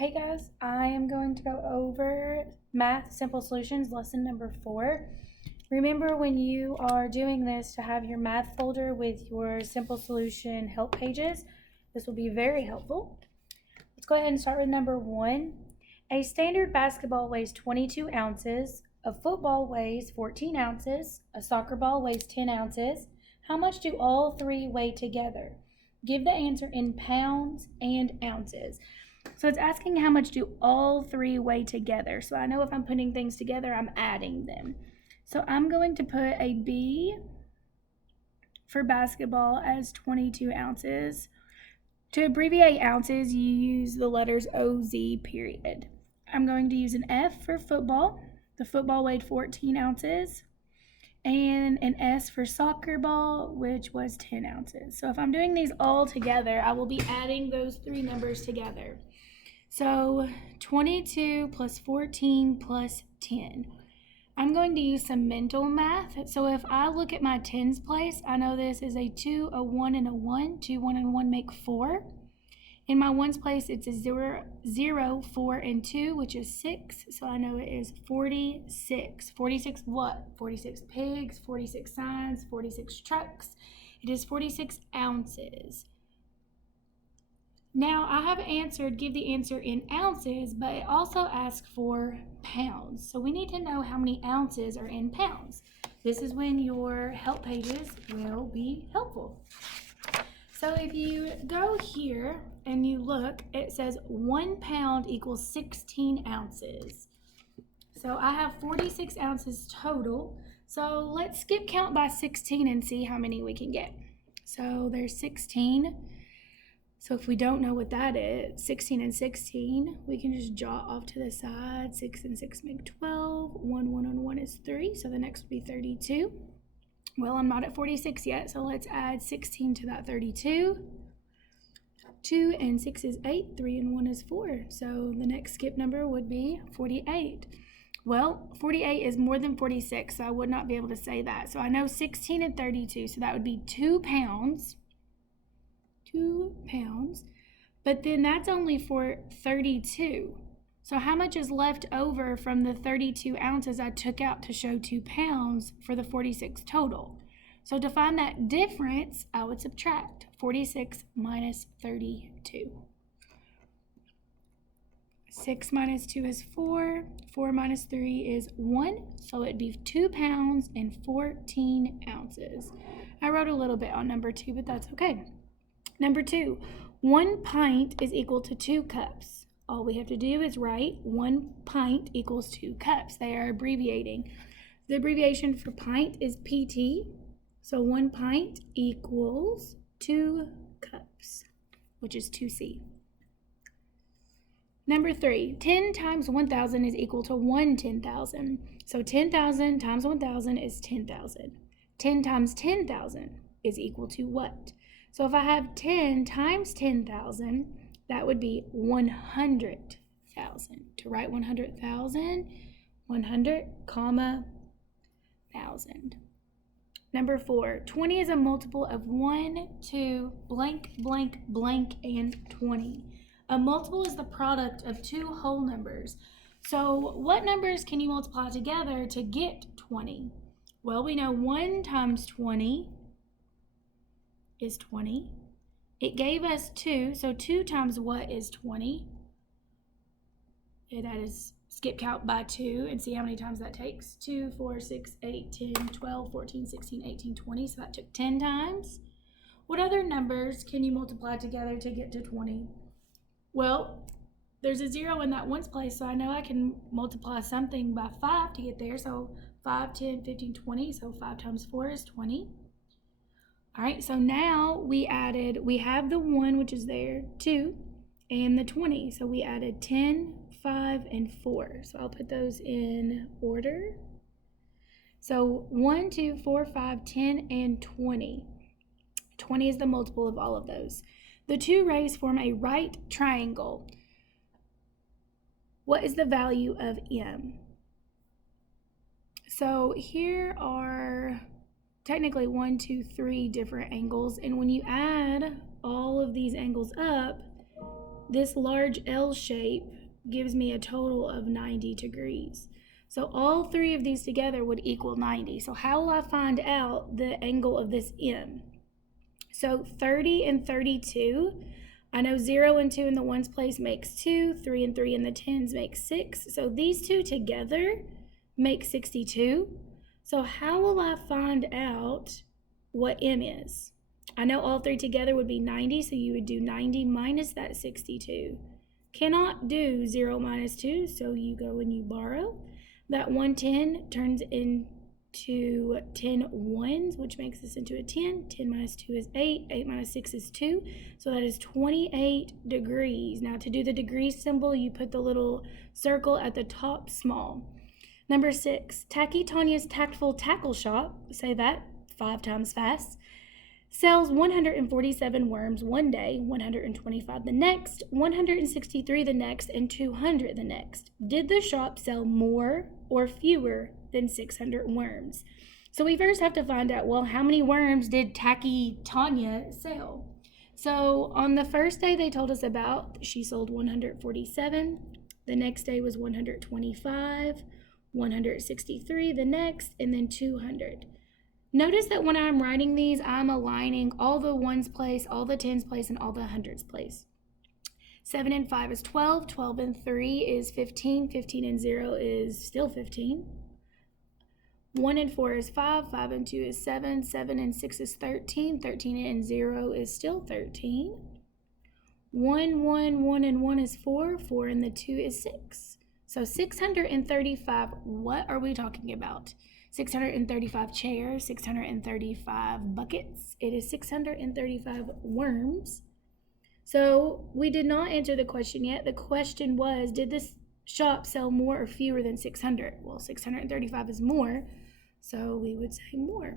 Hey guys, I am going to go over Math Simple Solutions lesson number 4. Remember when you are doing this to have your math folder with your simple solution help pages. This will be very helpful. Let's go ahead and start with number 1. A standard basketball weighs 22 ounces, a football weighs 14 ounces, a soccer ball weighs 10 ounces. How much do all three weigh together? Give the answer in pounds and ounces. So it's asking how much do all three weigh together. So I know if I'm putting things together, I'm adding them. So I'm going to put a B for basketball as 22 ounces. To abbreviate ounces, you use the letters OZ period. I'm going to use an F for football. The football weighed 14 ounces. And an S for soccer ball, which was 10 ounces. So if I'm doing these all together, I will be adding those three numbers together. So 22 plus 14 plus 10. I'm going to use some mental math. So if I look at my tens place, I know this is a 2, a 1, and a 1. 2, 1, and 1 make 4. In my ones place, it's a 0, 0, 4, and 2, which is 6. So I know it is 46. 46 what? 46 pigs, 46 signs, 46 trucks. It is 46 ounces. Now, I have answered, give the answer in ounces, but it also asks for pounds. So we need to know how many ounces are in pounds. This is when your help pages will be helpful. So if you go here and you look, it says 1 pound equals 16 ounces. So I have 46 ounces total. So let's skip count by 16 and see how many we can get. So there's 16. So if we don't know what that is, 16 and 16, we can just jot off to the side. 6 and 6 make 12. 1, 1 on 1 is 3. So the next would be 32. Well, I'm not at 46 yet, so let's add 16 to that 32. 2 and 6 is 8. 3 and 1 is 4. So the next skip number would be 48. Well, 48 is more than 46, so I would not be able to say that. So I know 16 and 32, so that would be 2 pounds. 2 pounds. But then that's only for 32. So how much is left over from the 32 ounces I took out to show 2 pounds for the 46 total? So to find that difference, I would subtract 46 minus 32. 6 minus 2 is 4. 4 minus 3 is 1. So it'd be 2 pounds and 14 ounces. I wrote a little bit on number 2, but that's okay. Number 2, 1 pint is equal to 2 cups. All we have to do is write 1 pint equals 2 cups. They are abbreviating. The abbreviation for pint is PT. So 1 pint equals 2 cups, which is 2C. Number 3, 10 times 1,000 is equal to 1 10,000. So 10,000 times 1,000 is 10,000. 10 times 10,000 is equal to what? So if I have 10 times 10,000, that would be 100,000. To write 100,000, 100, comma, 1,000. Number 4, 20 is a multiple of 1, 2, blank, blank, blank, and 20. A multiple is the product of two whole numbers. So what numbers can you multiply together to get 20? Well, we know 1 times 20 is 20. It gave us 2, so 2 times what is 20? That is skip count by 2 and see how many times that takes. 2, 4, 6, 8, 10, 12, 14, 16, 18, 20. So that took 10 times. What other numbers can you multiply together to get to 20? Well, there's a 0 in that ones place, so I know I can multiply something by 5 to get there. So 5, 10, 15, 20. So 5 times 4 is 20. All right, so now we have the 1, which is there, 2, and the 20. So we added 10, 5, and 4. So I'll put those in order. So 1, 2, 4, 5, 10, and 20. 20 is the multiple of all of those. The two rays form a right triangle. What is the value of M? So here are technically 1, 2, 3 different angles, and when you add all of these angles up, this large L shape gives me a total of 90 degrees. So all three of these together would equal 90. So how will I find out the angle of this M? So 30 and 32, I know 0 and 2 in the ones place makes 2, 3 and 3 in the tens makes 6. So these two together make 62. So how will I find out what M is? I know all three together would be 90, so you would do 90 minus that 62. Cannot do 0 minus 2, so you go and you borrow. That 110 turns into 10 ones, which makes this into a 10. 10 minus 2 is 8. 8 minus 6 is 2. So that is 28 degrees. Now to do the degree symbol, you put the little circle at the top small. Number 6, Tacky Tanya's Tactful Tackle Shop, say that 5 times fast, sells 147 worms one day, 125 the next, 163 the next, and 200 the next. Did the shop sell more or fewer than 600 worms? So we first have to find out, well, how many worms did Tacky Tanya sell? So on the first day they told us about, she sold 147. The next day was 125, 163 the next, and then 200. Notice that when I'm writing these, I'm aligning all the ones place, all the tens place, and all the hundreds place. 7 and 5 is 12, 12 and 3 is 15, 15 and 0 is still 15. 1 and 4 is 5, 5 and 2 is 7, 7 and 6 is 13, 13 and 0 is still 13. 1, 1, 1 and 1 is 4, 4 and the 2 is 6. So 635, what are we talking about? 635 chairs, 635 buckets. It is 635 worms. So we did not answer the question yet. The question was, did this shop sell more or fewer than 600? Well, 635 is more, so we would say more.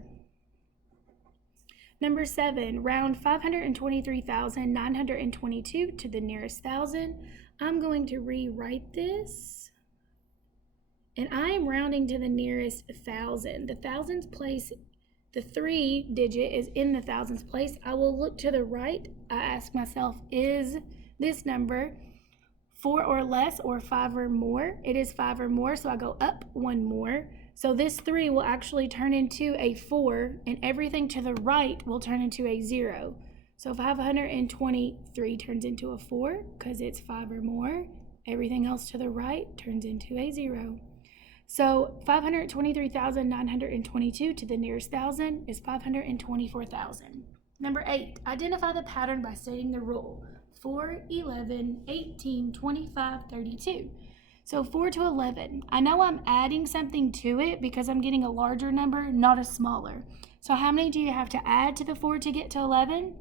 Number 7, round 523,922 to the nearest thousand. I'm going to rewrite this. And I am rounding to the nearest thousand. The thousands place, the 3 digit is in the thousands place. I will look to the right. I ask myself, is this number 4 or less or 5 or more? It is 5 or more, so I go up 1 more. So this 3 will actually turn into a 4, and everything to the right will turn into a 0. So 523 turns into a 4 because it's 5 or more. Everything else to the right turns into a 0. So 523,922 to the nearest thousand is 524,000. Number 8, identify the pattern by stating the rule. 4, 11, 18, 25, 32. So 4 to 11. I know I'm adding something to it because I'm getting a larger number, not a smaller. So how many do you have to add to the 4 to get to 11?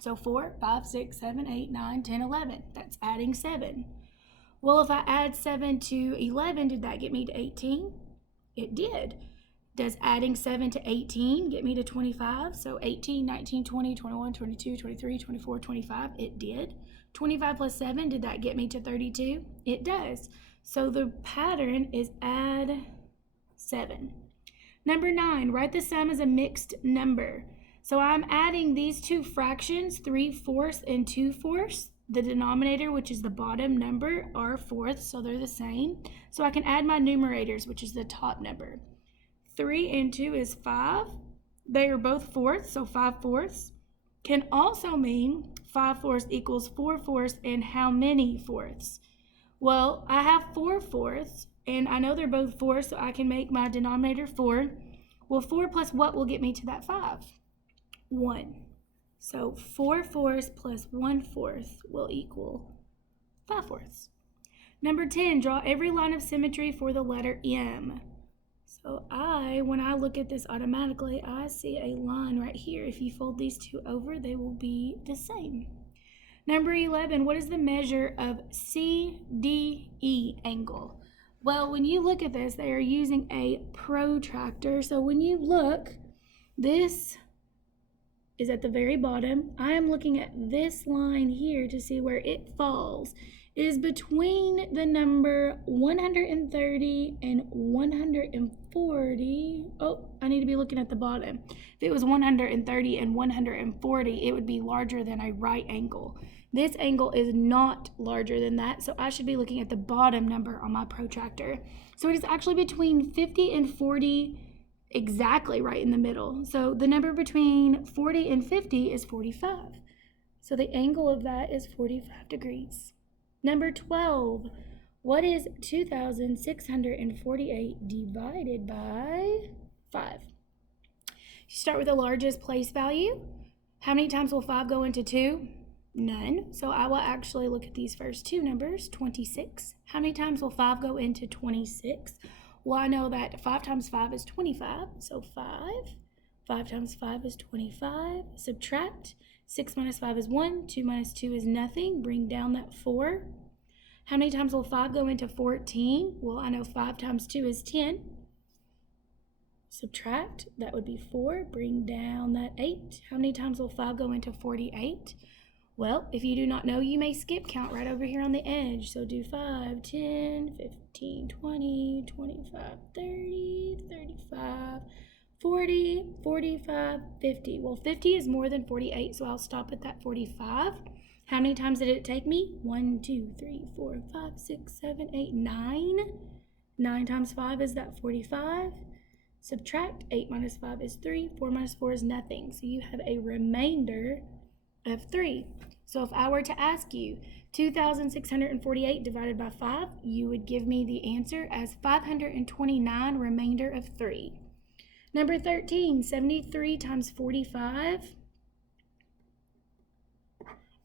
So 4, 5, 6, 7, 8, 9, 10, 11. That's adding 7. Well, if I add 7 to 11, did that get me to 18? It did. Does adding 7 to 18 get me to 25? So 18, 19, 20, 21, 22, 23, 24, 25, it did. 25 plus 7, did that get me to 32? It does. So the pattern is add 7. Number 9, write the sum as a mixed number. So I'm adding these two fractions, 3/4 and 2/4. The denominator, which is the bottom number, are fourths, so they're the same. So I can add my numerators, which is the top number. 3 and 2 is 5. They are both fourths, so 5/4 can also mean 5/4 equals 4/4 and how many fourths? Well, I have 4/4, and I know they're both 4, so I can make my denominator 4. Well, 4 plus what will get me to that 5? 1. So 4/4 plus 1/4 will equal 5/4. Number 10, draw every line of symmetry for the letter M. So when I look at this automatically, I see a line right here. If you fold these two over, they will be the same. Number 11, what is the measure of CDE angle? Well, when you look at this, they are using a protractor. So when you look, this is at the very bottom. I am looking at this line here to see where it falls. It is between the number 130 and 140. Oh, I need to be looking at the bottom. If it was 130 and 140, it would be larger than a right angle. This angle is not larger than that, so I should be looking at the bottom number on my protractor. So it is actually between 50 and 40, exactly right in the middle. So the number between 40 and 50 is 45. So the angle of that is 45 degrees. Number 12, what is 2,648 divided by 5? You start with the largest place value. How many times will 5 go into 2? None. So I will actually look at these first two numbers, 26. How many times will 5 go into 26? Well, I know that 5 times 5 is 25, so 5. 5 times 5 is 25. Subtract. 6 minus 5 is 1. 2 minus 2 is nothing. Bring down that 4. How many times will 5 go into 14? Well, I know 5 times 2 is 10. Subtract. That would be 4. Bring down that 8. How many times will 5 go into 48? Well, if you do not know, you may skip count right over here on the edge. So do 5, 10, 15, 20, 25, 30, 35, 40, 45, 50. Well, 50 is more than 48, so I'll stop at that 45. How many times did it take me? 1, 2, 3, 4, 5, 6, 7, 8, 9. 9 times 5 is that 45. Subtract. 8 minus 5 is 3. 4 minus 4 is nothing. So you have a remainder of 3. So if I were to ask you 2,648 divided by 5, you would give me the answer as 529 remainder of 3. Number 13, 73 times 45.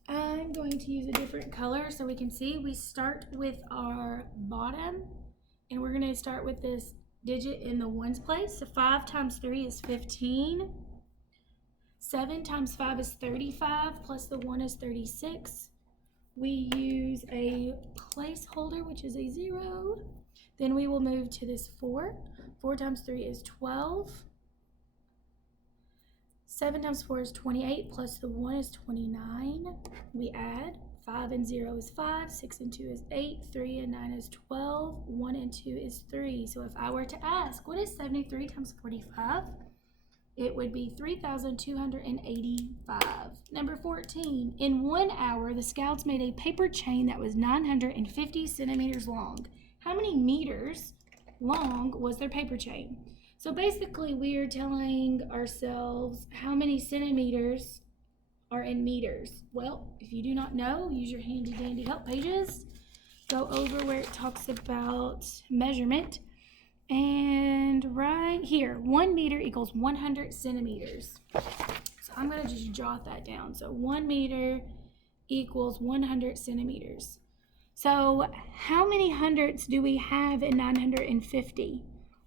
I'm going to use a different color so we can see. We start with our bottom, and we're going to start with this digit in the ones place. So 5 times 3 is 15. 7 times 5 is 35, plus the 1 is 36. We use a placeholder, which is a 0. Then we will move to this 4. 4 times 3 is 12. 7 times 4 is 28, plus the 1 is 29. We add. 5 and 0 is 5, 6 and 2 is 8, 3 and 9 is 12, 1 and 2 is 3. So if I were to ask, what is 73 times 45? It would be 3,285. Number 14, in 1 hour, the scouts made a paper chain that was 950 centimeters long. How many meters long was their paper chain? So basically, we are telling ourselves how many centimeters are in meters. Well, if you do not know, use your handy dandy help pages. Go over where it talks about measurement. And right here, 1 meter equals 100 centimeters. So I'm going to just jot that down. So 1 meter equals 100 centimeters. So how many hundreds do we have in 950?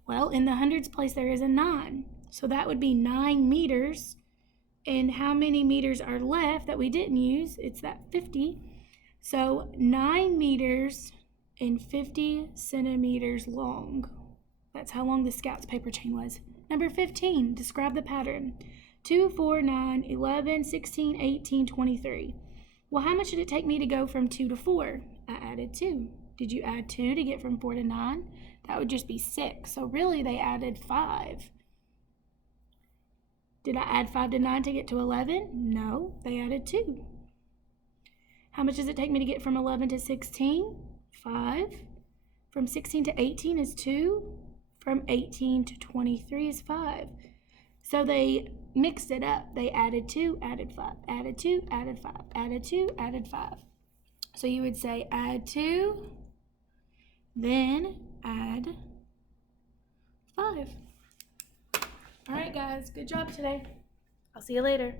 Well, in the hundreds place there is a 9. So that would be 9 meters. And how many meters are left that we didn't use? It's that 50. So 9 meters and 50 centimeters long. That's how long the Scouts paper chain was. Number 15, describe the pattern. 2, 4, 9, 11, 16, 18, 23. Well, how much did it take me to go from 2 to 4? I added 2. Did you add 2 to get from 4 to 9? That would just be 6. So really they added 5. Did I add 5 to 9 to get to 11? No, they added 2. How much does it take me to get from 11 to 16? 5. From 16 to 18 is 2. From 18 to 23 is 5. So they mixed it up. They added 2, added 5, added 2, added 5, added 2, added 5. So you would say add 2, then add 5. All right, guys, good job today. I'll see you later.